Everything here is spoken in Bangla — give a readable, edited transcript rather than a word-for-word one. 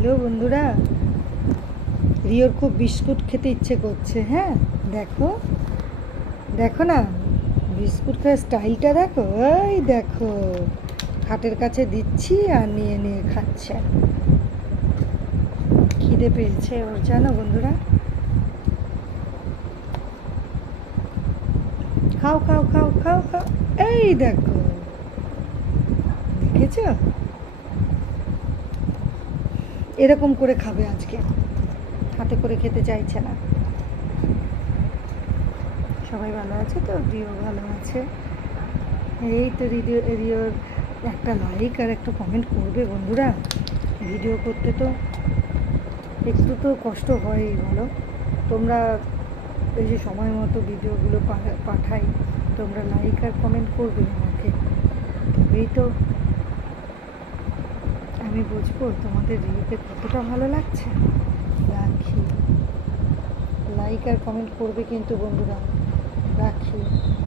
হ্যালো বন্ধুরা, রিওর খুব বিস্কুট খেতে ইচ্ছে করছে। হ্যাঁ, দেখো দেখো না, বিস্কুট খাওয়ার স্টাইলটা দেখো। ওই দেখো, খাটের কাছে দিচ্ছি আর নিয়ে নিয়ে খাচ্ছে। খিদে পেয়েছে ওর, জানো বন্ধুরা। খাও খাও খাও খাও খাও। এই দেখো, দেখেছো? এরকম করে খাবে আজকে, হাতে করে খেতে চাইছে না। সবাই ভালো আছে তো? রিও ভালো আছে। এই তো রিওর একটা লাইক আর একটা কমেন্ট করবে বন্ধুরা। ভিডিও করতে তো একটু তো কষ্ট হয়ই, বলো। তোমরা এই যে সময় মতো ভিডিওগুলো পাঠাই, তোমরা লাইক আর কমেন্ট করবে আমাকে, তবেই তো আমি বুঝবো তোমাদের রিওকে কতটা ভালো লাগছে। রাখি, লাইক আর কমেন্ট করবে কিন্তু বন্ধুরা, রাখি।